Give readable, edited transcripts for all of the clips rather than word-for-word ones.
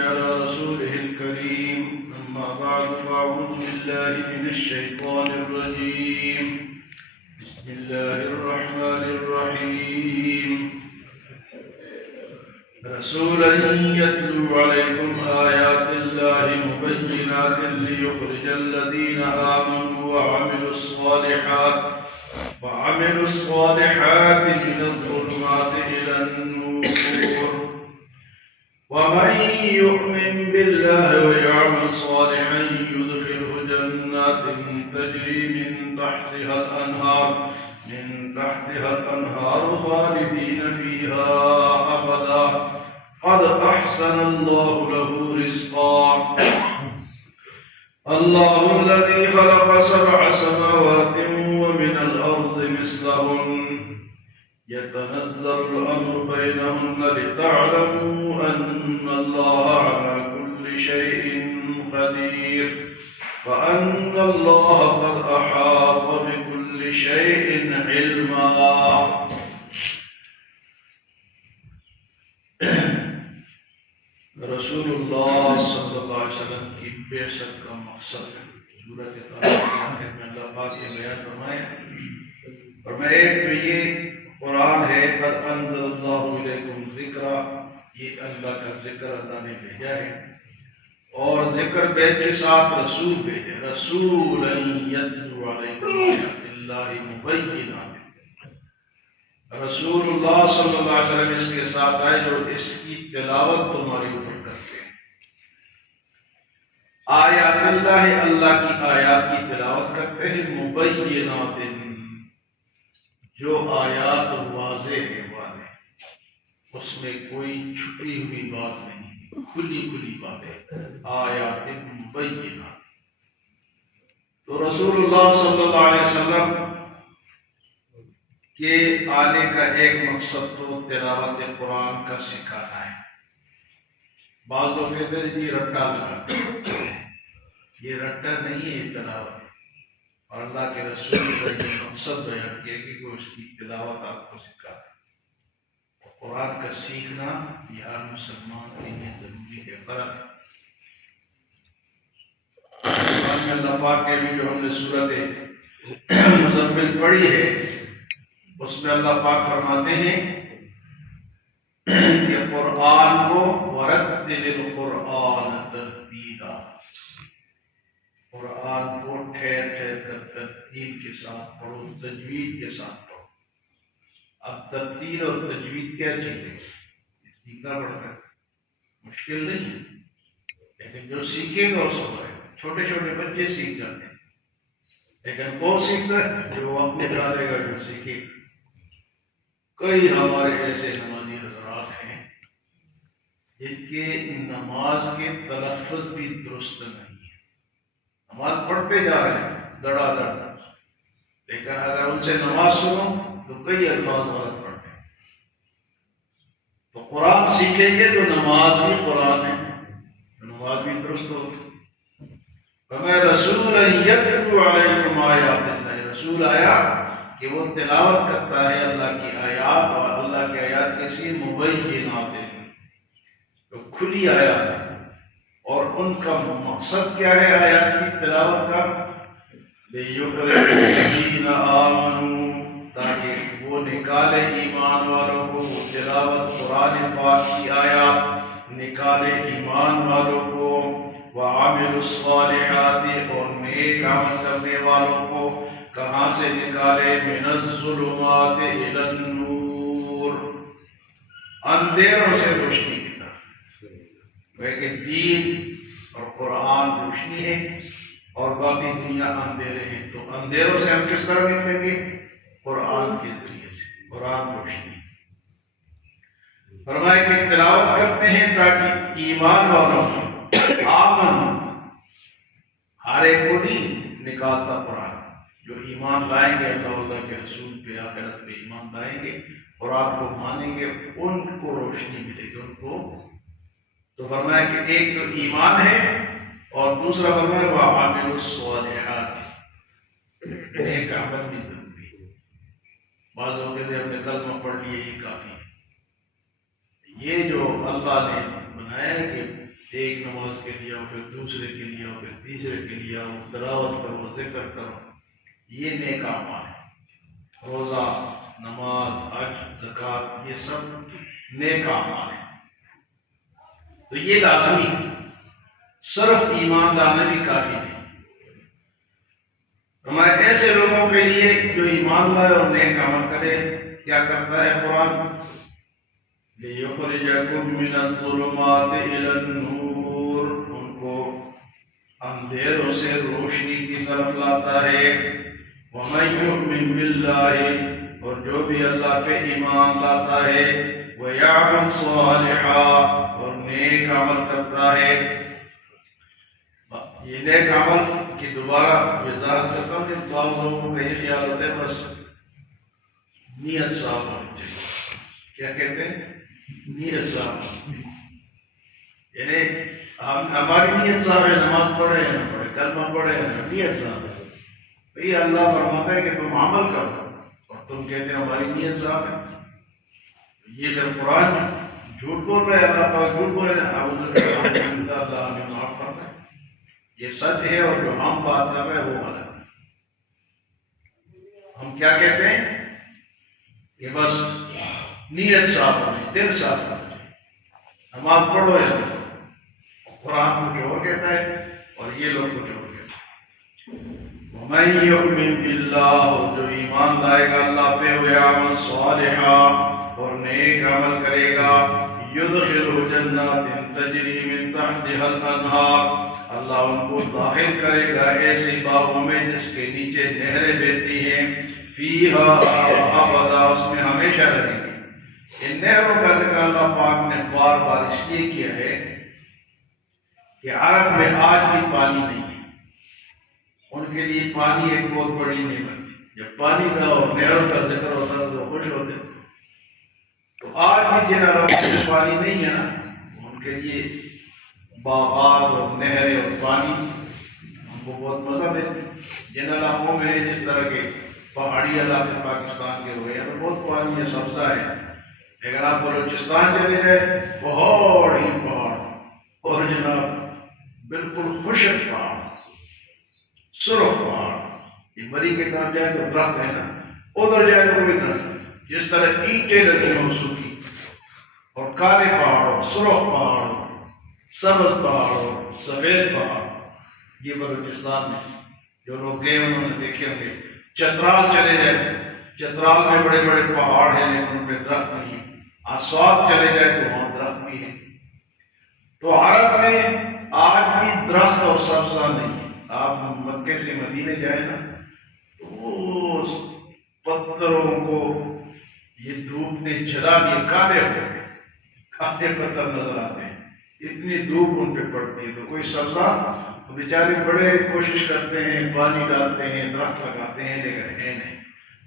على رسوله الكريم أما بعد فأعوذ بالله من الشيطان الرجيم بسم الله الرحمن الرحيم رسولا يتلو عليكم آيات الله مبينات ليخرج الذين آمنوا وعملوا الصالحات من الظلمات إلى النور ومن يؤمن بالله ويعمل صالحا يدخله جنات تجري من تحتها الأنهار خالدين فيها أبدا قد أحسن الله له رزقا الله الذي خلق 7 سماوات ومن الأرض مثلهن يتنزل الأمر بينهن لتعلموا أن الله على كل شيء قدير وأن الله قد أحاط بكل شيء علما. رسول اللہ صلی اللہ علیہ وسلم کی بعثت کا مقصد سورۃ طارق میں اللہ پاک نے بیان فرمایا ایک تو یہ قرآن ہے قد انزل اللہ علیکم ذکرا، یہ اللہ کا ذکر اللہ نے بھیجا ہے، اور ذکر بیت کے ساتھ رسول بھیجے، رسولا یتلو علیکم آیات اللہ مبینات، رسول اللہ صلی اللہ علیہ وسلم اس کے ساتھ آئے جو اس کی تلاوت تمہارے اوپر کرتے ہیں. آیات اللہ، اللہ کی آیات کی تلاوت کرتے ہیں، مبینات جو آیات واضح ہے، واضح اس میں کوئی چھپی ہوئی بات نہیں، کھلی باتیں، آیات مبینات. تو رسول اللہ صلی اللہ علیہ وسلم کے آنے کا ایک مقصد تو تلاوت قرآن کا سکھانا ہے. بعض لوگ کہتے ہیں یہ رٹا لگا، یہ رٹا نہیں ہے، یہ تلاوت ہے، اور اللہ کے رسول کا یہ مقصد بیان کیا کہ وہ اس کی تلاوت آپ کو سکھاتا ہے. قرآن کا سیکھنا یہ ہر مسلمان کے لیے ضروری ہے، فرض ہے. قرآن میں اللہ پاک کے بھی جو ہم نے سورۃ مزمل پڑھی ہے اس میں اللہ پاک فرماتے ہیں کہ قرآن کو ورتل القرآن ترتیلا، قرآن کو ٹھہر کر ترتیل کے ساتھ پڑھو، تجوید کے ساتھ پڑھو. اب ترتیل اور تجوید کیا چیز ہے؟ سیکھنا پڑتا ہے، مشکل نہیں ہے، لیکن جو سیکھے گا اس کو ہے. چھوٹے بچے سیکھ جاتے ہیں، لیکن کون سیکھتا ہے؟ جو وقت نکالے گا، جو سیکھے گا. کئی ہمارے ایسے نمازی حضرات ہیں جن کے نماز کے تلفظ بھی درست نہیں ہے، نماز پڑھتے جا رہے ہیں دڑا دڑ، لیکن اگر ان سے نماز سنو تو کئی الفاظ غلط پڑھتے ہیں. تو قرآن سیکھیں گے تو نماز بھی قرآن ہے، نماز بھی درست ہوگی. میں رسول یتلو علیکم آیات اللہ، رسول آیا کہ وہ تلاوت کرتا ہے اللہ کی آیات، اور اللہ کی آیات کیسی مبینات ہیں، تو کھلی آیات ہیں. اور ان کا مقصد کیا ہے آیات کی تلاوت کا؟ لِيُخْرِجَ الَّذِينَ آمَنُوا، تاکہ وہ نکالے ایمان والوں کو، وہ تلاوت قرآن پاک کی آیات نکالے ایمان والوں کو، وَعَمِلُوا الصَّالِحَاتِ، اور نیک عمل کرنے والوں کو کہاں سے نکالے؟ مِنَ الظُّلُمَاتِ إِلَى النُّورِ، اندھیروں سے روشنی کی طرف. لیکن دین اور قرآن روشنی ہے اور باقی دنیا اندھیرے ہیں. تو اندھیروں سے ہم کس طرح نکلیں گے؟ قرآن کے ذریعے سے. قرآن روشنی ہے. فرمائے کہ تلاوت کرتے ہیں تاکہ ایمان والوں کو، آمن ہر ایک کو نہیں نکالتا قرآن، جو ایمان لائیں گے اللہ کے رسول پہ، آخرت پہ ایمان لائیں گے، قرآن کو مانیں گے، ان کو روشنی ملے گی ان کو. تو فرمایا کہ ایک تو ایمان ہے، اور دوسرا فرمایا وَعَمِلُوا الصَّالِحَاتِ، ایک عمل بھی ضروری ہے. بعض لوگ کہتے ہیں ہم نے کلمہ پڑھ لیا یہ کافی ہے. یہ جو اللہ نے بنایا کہ ایک نماز کے لیے ہو، پھر دوسرے کے لیے ہو، پھر تیسرے کے لیے ہو، تلاوت کرو، ذکر کرو، یہ نیک اعمال ہے۔ روزہ، نماز، حج، زکوٰۃ، یہ سب نیک اعمال ہیں۔ تو یہ لازمی ہے، صرف ایمان لانا بھی کافی نہیں۔ ہمارے ایسے لوگوں کے لیے جو ایمان لائے اور نیک عمل کرے، کیا کرتا ہے قرآن؟ لِيُخْرِجَكُم مِّنَ الظُّلُمَاتِ إِلَى النُّورِ، ان کو اندھیروں سے روشنی کی طرف لاتا ہے۔ وَمَن يُؤْمِن بِاللَّهِ، اور جو بھی اللہ پہ ایمان لاتا ہے، وَيَعْمَلْ صَالِحًا، اور نیک عمل کرتا ہے۔ یہ نیک عمل کی دوبارہ وضاحت کرتا ہوں کہ بعض لوگوں کا یہ خیال ہوتا ہے بس نیت صاف ہونی چاہیے۔ کیا کہتے ہیں؟ نیت صاف ہونی چاہیے، یعنی ہماری نیت صاف ہے، نماز پڑھے یا نہ پڑھے، کلمہ پڑھے یا نہ، نیت صاف ہے۔ بھئی اللہ فرماتا ہے کہ تم عمل کرو اور تم کہتے ہیں ہماری نیت صاف ہے۔ یہ پھر قرآن جھوٹ بول رہے ہیں، اللہ پاک جھوٹ بول رہے ہیں، اللہ ہمیں معاف کرتا ہے۔ یہ سچ ہے، اور جو ہم بات کر رہے ہیں وہ غلط ہے۔ ہم کیا کہتے ہیں کہ بس نیت صاف ہونی، دل صاف ہونی، نماز پڑھو یا نہ پڑھو۔ قرآن کچھ اور کہتا ہے اور یہ لوگ کچھ اور کہتے ہیں۔ وَمَن يُؤْمِن بِاللَّهِ، جو ایمان لائے گا اللہ پہ، وَيَعْمَلْ صَالِحًا، اور نیک عمل کرے گا، يُدْخِلْهُ جَنَّاتٍ تَجْرِي مِن تَحْتِهَا الْأَنْهَارُ، اللہ ان کو داخل کرے گا ایسے باغوں میں جس کے نیچے نہریں بہتی ہیں، فِيهَا أَبَدًا، اس میں ہمیشہ رہیں گے۔ ان نہروں کا ذکر اللہ پاک نے بار بار اس لیے کیا ہے کہ عرب میں آج بھی پانی نہیں ہے، ان کے لیے پانی ایک بہت بڑی نعمت ہے۔ جب پانی کا اور نہروں کا ذکر ہوتا ہے تو خوش ہوتے ہیں۔ تو آج بھی جن علاقوں میں پانی نہیں ہے نا، ان کے لیے باغات اور نہریں اور پانی ہم کو بہت مزہ دیتے ہیں۔ جن علاقوں میں جس طرح کے پہاڑی علاقے پاکستان کے ہوئے ہیں تو بہت پانی ہے، سبزہ ہے، لیکن آپ بلوچستان چلے جائے، پہاڑ ہی پہاڑ، اور جناب بالکل خشک پہاڑ، سرخ پہاڑ۔ یہ مری کے طرف جائے تو درخت ہے نا، ادھر جائے تو کوئی درخت نہیں، جس طرح اینٹیں لگی ہوں سوکھی، اور کالے پہاڑوں، سرخ پہاڑوں، سبز پہاڑوں، سفید پہاڑ، یہ بلوچستان میں جو لوگ گئے انہوں نے دیکھے ہوں گے۔ چترال چلے جائے، چترال میں بڑے بڑے پہاڑ ہیں لیکن ان پہ درخت نہیں ہے۔ آسوات چلے جائے تو وہاں درخت بھی ہے۔ تو عرب میں آج بھی درخت اور سبزہ نہیں ہے۔ آپ مکے سے مدینے جائیں نا تو اس پتھروں کو یہ دھوپ نے جلا دیا، کالے ہو گئے، کالے پتھر نظر آتے ہیں، اتنی دھوپ ان پہ پڑتی ہے۔ تو کوئی سبزہ، بیچارے بڑے کوشش کرتے ہیں، پانی ڈالتے ہیں، درخت لگاتے ہیں، لیکن ہے نہیں۔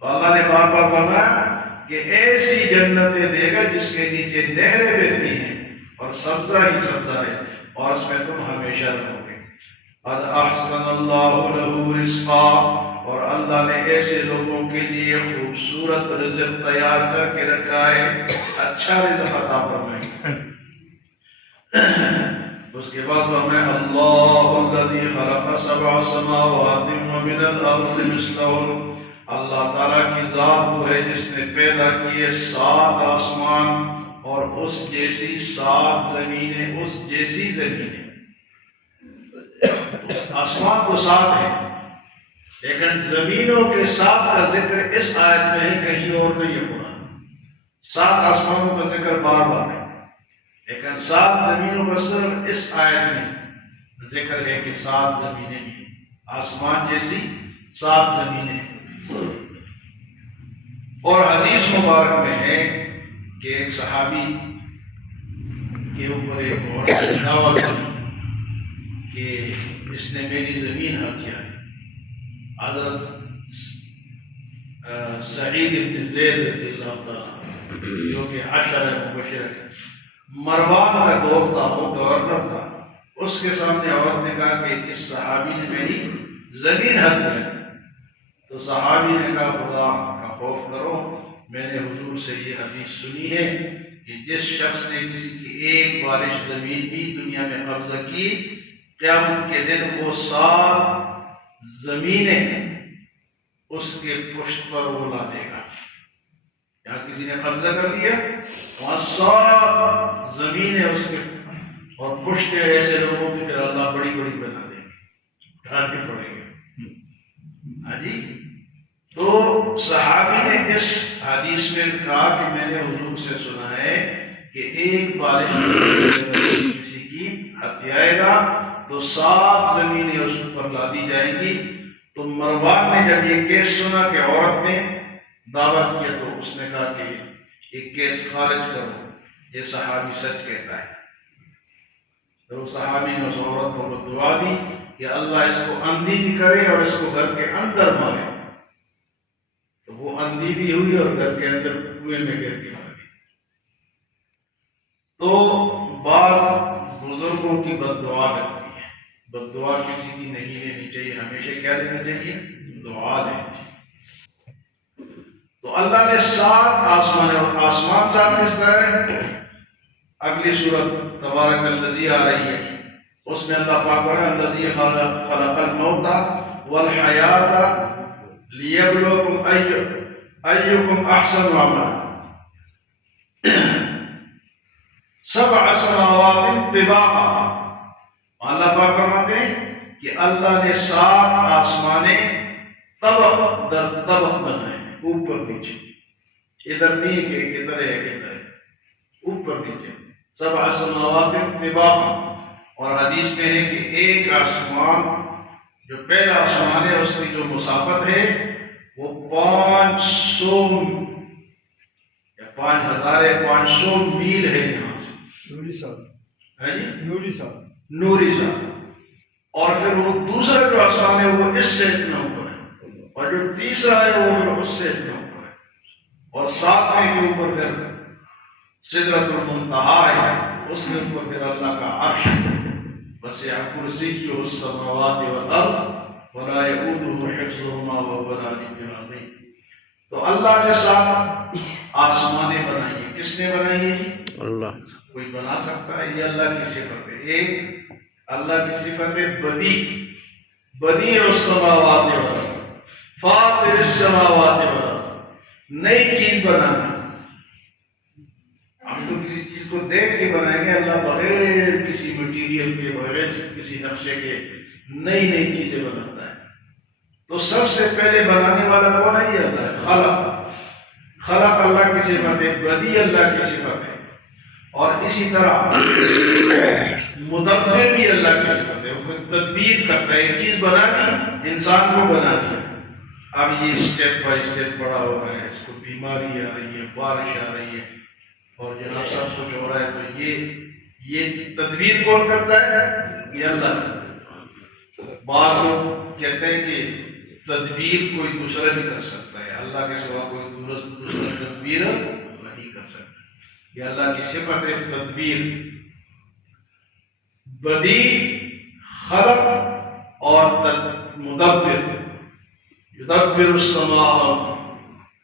تو اللہ نے بار بار فرمایا کہ ایسی جنتیں دے گا جس کے نیچے نہریں بہتی ہیں اور سبزہ ہی سبزہ ہے، اور اس میں تم ہمیشہ رہو گے۔ قد احسن اللہ لہ رزقا، اور اللہ نے ایسے لوگوں کے لیے خوبصورت رزق تیار کر کے رکھا ہے، اچھا رزق عطا فرمائے۔ اس کے بعد فرمایا اللہ الذی خلق سبع سماوات ومن الارض مثلہن، اللہ تعالیٰ کی ذات وہ ہے جس نے پیدا کیے 7 آسمان اور اس جیسی 7 زمینیں، اس جیسی زمینیں۔ آسمان تو 7 ہیں لیکن زمینوں کے 7 کا ذکر اس آیت میں ہے، کہیں اور نہیں ہے۔ قرآن 7 آسمانوں کا ذکر بار بار ہے لیکن 7 زمینوں کا صرف اس آیت میں ذکر ہے کہ 7 زمینیں بھی ہیں، آسمان جیسی 7 زمینیں ہیں۔ اور حدیث مبارک میں ہے کہ ایک صحابی کے اوپر ایک عورت نے دعویٰ کیا کہ اس نے میری زمین ہتھیا ہے۔ حضرت سعید بن زید رضی اللہ تعالیٰ جو کہ عشرہ مبشرہ مروان کا دور تھا، وہ گورنر تھا، اس کے سامنے عورت نے کہا کہ اس صحابی نے میری زمین ہتھیا ہے۔ تو صحابی نے کہا خدا کا خوف کرو، میں نے حضور سے یہ حدیث سنی ہے کہ جس شخص نے کسی کی ایک بارش زمین بھی دنیا میں قبضہ کی، قیامت کے دن وہ 7 زمینیں اس کے پشت پر وہ لا دے گا۔ یہاں کسی نے قبضہ کر لیا، وہاں 7 زمینیں اس کے اور پشتے ایسے لوگوں کی پھر اللہ بڑی بڑی بنا دے گی، اٹھانے پڑیں گے۔ ہاں جی، تو صحابی نے اس حدیث میں کہا کہ میں نے حضور سے سنا ہے کہ ایک بارش کسی کی ہاتھ آئے گا تو 7 زمینیں اس پر لا دی جائیں گی۔ تو مروان نے جب یہ کیس سنا کہ عورت نے دعویٰ کیا تو اس نے کہا کہ یہ کیس خارج کرو، یہ صحابی سچ کہتا ہے۔ تو صحابی نے اس عورت کو دعا دی کہ اللہ اس کو اندھی بھی کرے اور اس کو گھر کے اندر مارے۔ تو وہ اندھی بھی ہوئی اور گھر کے اندر کنویں میں گر کے مر گئی۔ تو بعض بزرگوں کی بد دعا لگتی ہے، بد دعا کسی کی نہیں لینی چاہیے، ہمیشہ کیا لینا چاہیے؟ دعا لینی چاہیے۔ تو اللہ نے 7 آسمان، اور آسمان 7 کس طرح ہے؟ اگلی سورت تبارک الذی آ رہی ہے، اس میں اللہ پاک بڑا الذی خلق الموت والحیات لیبلوکم ایکم احسن عملا۔ 7 سماوات طباقا، اللہ پاک فرماتے ہیں کہ اللہ نے 7 آسمانیں طبق در طبق بنائے، اوپر نیچے، ادھر نہیں کہ کدھر ہے کدھر ہے، اوپر نیچے 7 سماوات طباقا۔ اور حدیث میں ہے کہ ایک آسمان جو پہلا آسمان ہے اس کی جو مسافت ہے وہ 500 یا 5500 میل ہے یہاں سے، نوری صاحب، ہے جی، نوری صاحب، نوری صاحب۔ اور پھر وہ دوسرا جو آسمان ہے وہ اس سے اتنا اوپر ہے، اور جو تیسرا ہے وہ پھر اس سے اتنا اوپر ہے، اور 7ویں کے اوپر پھر سدرۃ المنتہا ہے، اس کے اوپر پھر اللہ کا عرش ہے۔ وسع کرسیہ السماوات والارض ولا یئودہ حفظہما وهو العلی العظیم۔ تو اللہ نے 7 آسمانیں بنائی ہیں، کس نے بنائی ہیں؟ اللہ۔ کوئی بنا سکتا ہے؟ یہ اللہ کی صفت ہے۔ ایک اللہ کی صفت ہے بدیع السماوات والارض، فاطر السماوات والارض، نئی چیز بنانا۔ ہم تو کسی چیز کو دیکھ کے بنائیں گے، اللہ بغیر کسی مٹیریل کے، بغیر کسی نقشے کے نئی نئی چیزیں بناتا ہے۔ تو سب سے پہلے بنانے والا کون ہے؟ یہ اللہ ہے۔ خلق اللہ کی صفت ہے، بدیع اللہ کی صفت ہے، اور اسی طرح مدبر بھی اللہ کی صفت ہے، وہ تدبیر کرتا ہے۔ ایک چیز بنا دی، انسان کو بنا دیا، اب یہ اسٹیپ بائی اسٹیپ بڑا ہو رہا ہے، اس کو بیماری آ رہی ہے، بارش آ رہی ہے، اور جناب سب کچھ ہو رہا ہے، تو یہ تدبیر کون کرتا ہے؟ یہ اللہ کرتا ہے۔ بعض لوگ کہتے ہیں کہ تدبیر کوئی دوسرا بھی کر سکتا ہے، اللہ کے سوا کوئی دوسرا تدبیر نہیں کر سکتا۔ یہ اللہ کی صفت ہے تدبیر، بدیع، خلق اور مدبر، یدبر السماء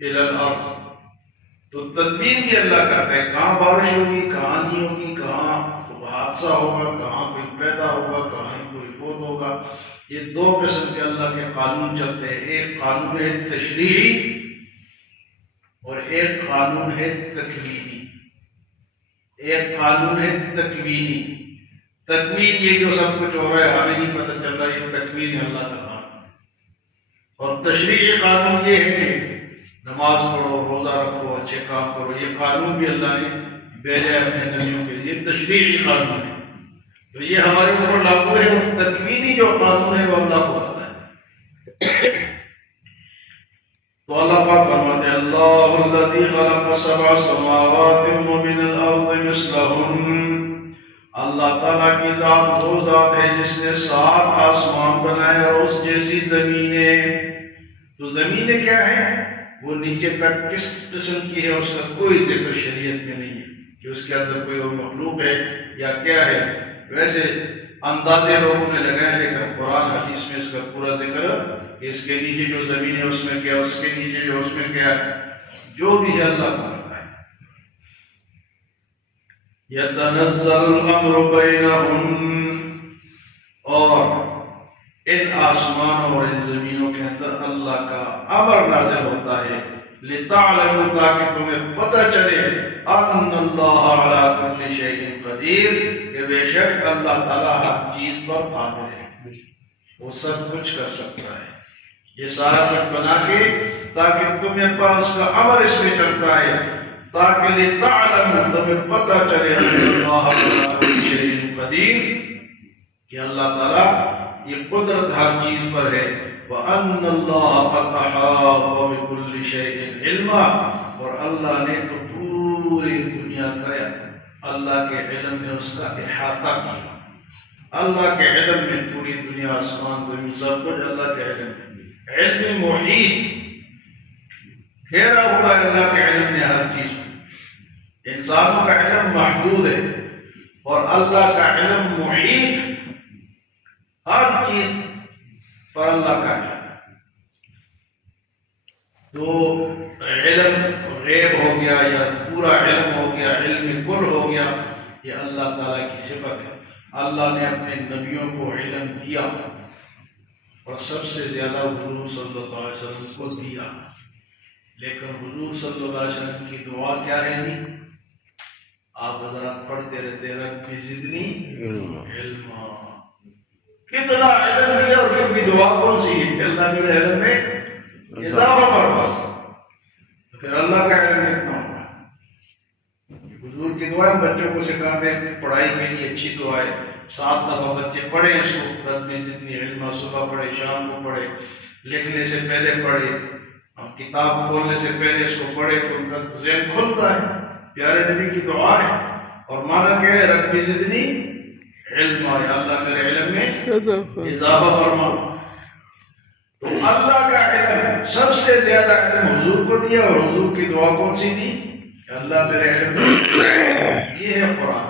الی الارض۔ تو تدبیر بھی اللہ کرتا ہے، کہاں بارش ہوگی، کہاں نہیں ہوگی، کہاں حادثہ ہوگا، کہاں کوئی پیدا ہوگا، کہاں کوئی فوت ہوگا۔ یہ 2 قسم کے اللہ کے قانون چلتے ہیں، ایک قانون ہے تشریعی اور ایک قانون ہے تکوینی۔ ایک قانون ہے تکوینی، تکوین یہ جو سب کچھ ہو رہا ہے ہمیں نہیں پتہ چل رہا، یہ تکوین ہے، اللہ کا قانون۔ اور تشریعی قانون یہ ہے کہ نماز پڑھو، روزہ رکھو، اچھے کام کرو، یہ قانون بھی اللہ نے بھیجا ہے اپنے نبیوں کے لیے، یہ تشریعی قانون ہے، تو یہ ہمارے اوپر لاگو ہے۔ اور تکوینی جو قانون ہے وہ اللہ کو پتہ ہے۔ تو اللہ پاک فرماتے ہیں اللہ الذی خلق 7 سماوات ومن الارض مثلہن، اللہ تعالیٰ کی ذات وہ ذات ہے جس نے 7 آسمان بنائے اور اس جیسی زمینیں۔ تو زمینیں کیا ہیں؟ وہ نیچے تک کس قسم کی ہے اس کا کوئی ذکر شریعت میں نہیں ہے کہ اس کے اندر کوئی اور مخلوق ہے یا کیا ہے۔ ویسے اندازے لوگوں نے لگائے، لیکن قرآن حدیث میں اس کا پورا ذکر کہ اس کے نیچے جو زمین ہے اس میں کیا، اس کے نیچے جو اس میں کیا، جو بھی ہے اللہ کو پتہ ہے۔ يتنزل الأمر بينهن، اور ان آسمانوں اور ان زمینوں کے اندر اللہ کا امر نازل ہوتا ہے، لتعلموا، تاکہ تمہیں پتہ چلے، ان اللہ علی کل شیء قدیر، کہ بے شک اللہ تعالیٰ ہر چیز پر قادر ہے، وہ سب کچھ کر سکتا ہے۔ یہ سارا کچھ بنا کے تاکہ تمہیں پاس کا امر اس میں چلتا ہے، تاکہ لتعلموا، تمہیں پتہ چلے، ان اللہ علی کل شیء قدیر، کہ اللہ تعالیٰ یہ قدرت ہر چیز پر ہے، وَأَنَّ اللَّهَ قَدْ أَحَاطَ بِكُلِّ شَيْءٍ عِلْمًا، اور اللہ نے تو پوری دنیا کا، اللہ کے علم نے اس کا احاطہ کیا، اللہ کے علم میں پوری دنیا، آسمان زمین سب کچھ اللہ کے علم میں، علم محیط، گھیرا ہوا ہے اللہ کے علم نے ہر چیز کو۔ انسانوں کا علم محدود ہے اور اللہ کا علم محیط، ہر چیز پر اللہ کا علم۔ تو علم غیب ہو گیا یا پورا علم ہو گیا، علم کل ہو گیا، یہ اللہ تعالیٰ کی صفت ہے۔ اللہ نے اپنے نبیوں کو علم دیا اور سب سے زیادہ حضور صلی اللہ علیہ وسلم کو دیا، لیکن حضور صلی اللہ علیہ وسلم کی دعا کیا ہے جی؟ آپ حضرات پڑھتے رہتے، رب زدنی علما، کتنا علم دیا اور پھر بھی دعا کون سی ہے؟ اللہ میرے علم میں اضافہ فرما، تو پھر اللہ کا علم کتنا ہوگا؟ حضور کی دعائیں بچوں کو سکھاتے ہیں، پڑھائی کے لیے اچھی دعائیں، 7 دفعہ بچے پڑھیں اس کو، رب زدنی علما، صبح پڑھے، شام کو پڑھے، لکھنے سے پہلے پڑھے، کتاب کھولنے سے پہلے اس کو پڑھے تو ان کا ذہن کھلتا ہے۔ پیارے نبی کی دعا ہے، اور مانا کیا ہے؟ رب زدنی علما، یا اللہ میرے علم میں اضافہ فرما۔ تو اللہ کا علم، سب سے زیادہ علم حضور کو دیا، اور حضور کی دعا کون سی دی؟ کہ اللہ میرے علم میں، یہ ہے قرآن۔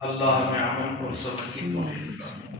اللہ ہمیں عمل کو سمجھ کی توفیق عطا فرمائے۔